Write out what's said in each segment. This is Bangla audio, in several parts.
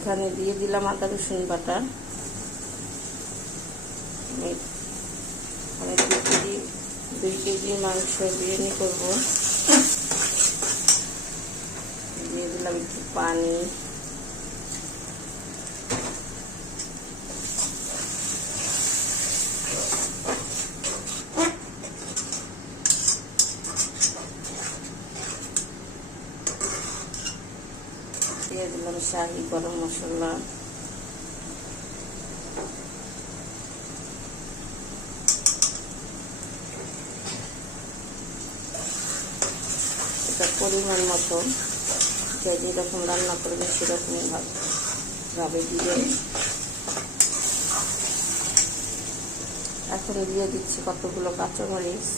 এখানে দিয়ে দিলাম আদা রসুন বাটা। আমি 2 কেজি মাংস বিরিয়ানি করব। দিয়ে দিলাম একটু পানি। দিয়ে দিলাম শাহি গরম মশলা। এটা পরিমাণ মতো যে যেরকম রান্না করবে সেরকমই ভাবে দিবেন। এখন দিয়ে দিচ্ছি কতগুলো কাঁচামরিচ।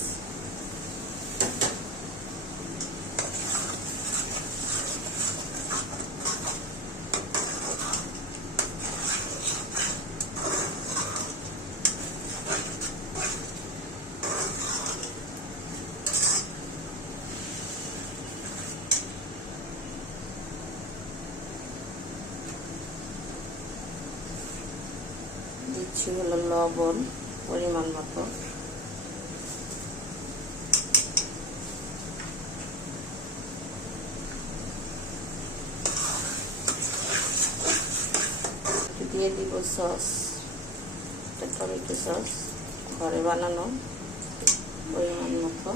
দিচ্ছি হলো লবণ পরিমাণ মতো। দিয়ে দিব সস, টমেটো সস ঘরে বানানো পরিমাণ মতো।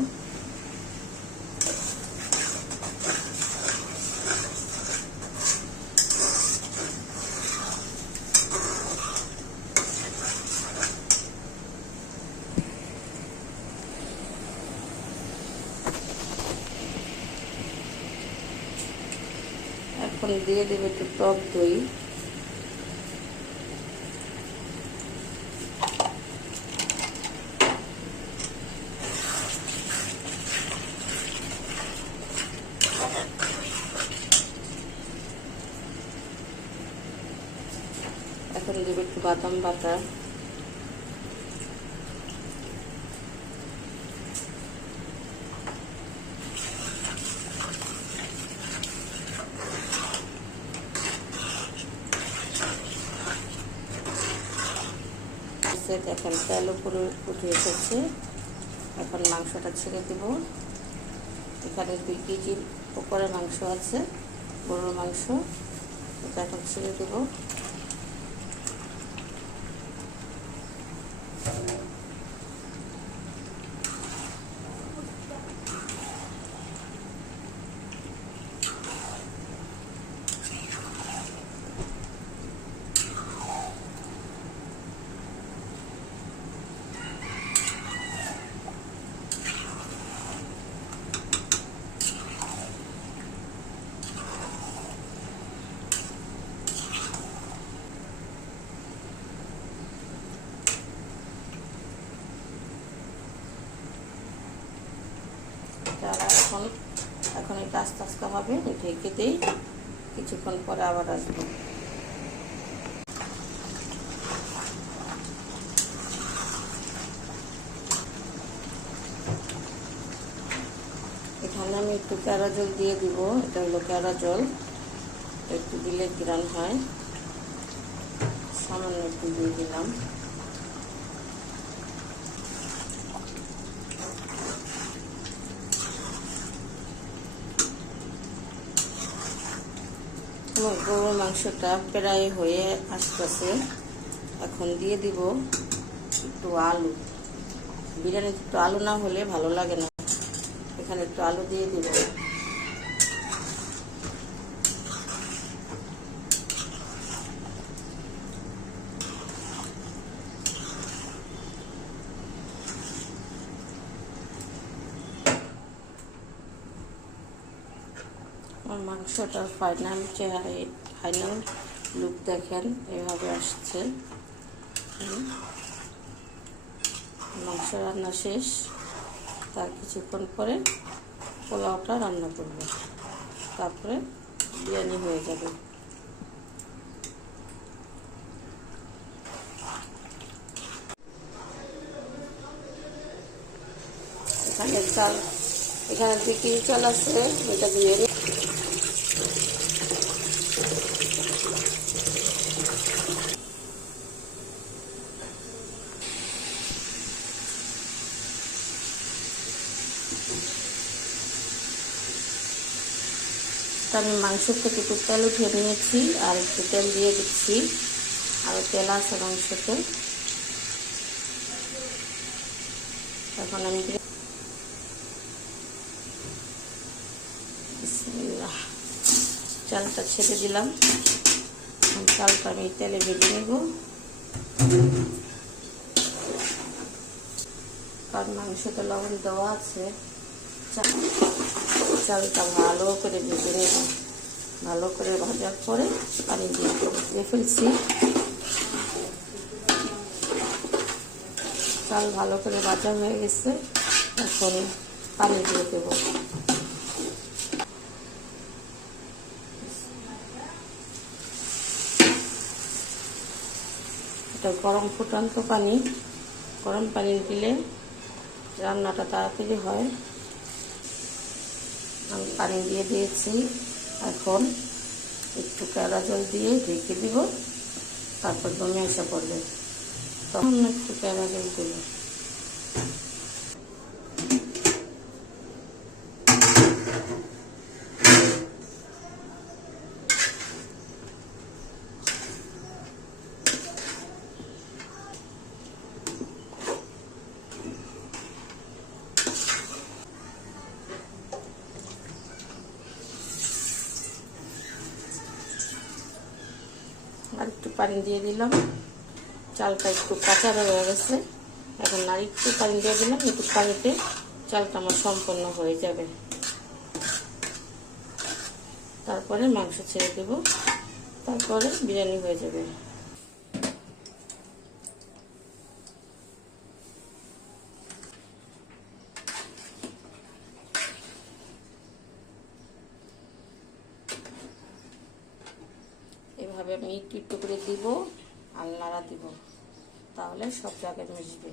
এখন দিয়ে দেব একটু টক দই। এখন দেব একটু বাদাম বাটা। এখন তেল উপরে উঠে এসেছে। এখন মাংসটা ছেড়ে দেব। এখানে 2 কেজির উপরে মাংস আছে, গরুর মাংস। এটা এখন ছেড়ে দেব। এখন এটা আস্তে আস্তে হবে, ঢেকে দিই। কিছুক্ষণ পরে আবার আসবো। এখানে আমি একটু কেওড়া জল দিয়ে দিব। এটা হলো কেওড়া জল, একটু দিলে ঘ্রাণ হয়। সামান্য একটু দিয়ে দিলাম। আমার গরুর মাংসটা প্রায় হয়ে আসতেছে। এখন দিয়ে দিব একটু আলু। বিরিয়ানিতে একটু আলু না হলে ভালো লাগে না। এখানে একটু আলু দিয়ে দিব। আমার মাংসটার ফাইনাল লুক দেখেন, এভাবে আসছে। মাংস রান্না শেষ। তার কিছুক্ষণ পরে পোলাওটা রান্না করব, তারপরে বিরিয়ানি হয়ে যাবে। এখানে 2 কেজি চাল আছে, এটা দিয়ে তো আমি মাংস থেকে একটু তেল উঠিয়ে নিয়েছি, আর একটু তেল দিয়ে দিচ্ছি, আর তেল আছে মাংসতে। এখন আমি চালটা ছেড়ে দিলাম। চালটা আমি তেলে ভেজে নেব, কারণ মাংসতে লবণ দেওয়া আছে। চালটা ভালো করে ভেজে নেব। ভালো করে ভাজার পরে পানি দিয়ে ফেলছি। চাল ভালো করে ভাজা হয়ে গেছে, এখন পানি দিয়ে দেবো। এটা গরম ফুটান্ত পানি। গরম পানি দিলে রান্নাটা তাড়াতাড়ি হয়। আমি পানি দিয়ে দিয়েছি, এখন একটু কেওড়া জল দিয়ে ঢেকে দিব, তারপর দমে আসা পড়বে, তখন একটু কেওড়া জল দেব। আর একটু পানি দিয়ে দিলাম। চালটা একটু কাঁচা হয়ে গেছে, এখন আর একটু পানি দিয়ে দিলাম। একটু পানিতে চালটা আমার সম্পূর্ণ হয়ে যাবে। তারপরে মাংস ছেড়ে দেব, তারপরে বিরিয়ানি হয়ে যাবে। এভাবে আমি একটু একটু করে দিব আর নাড়া দিব, তাহলে সব জায়গায় মিশবে।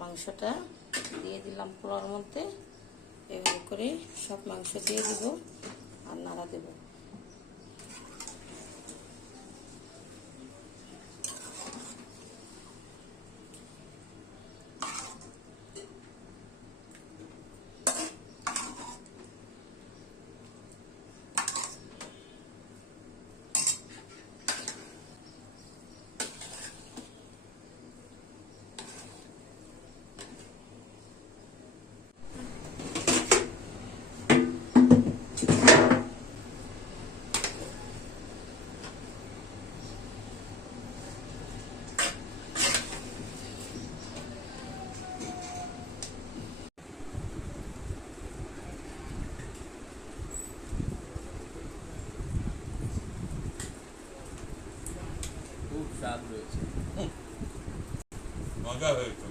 মাংসটা দিয়ে দিলাম পোলাওর মধ্যে, এভাবে করে সব মাংস দিয়ে দিব আর নাড়া দেব। খুব স্বাদ রয়েছে, মজা হয়েছে।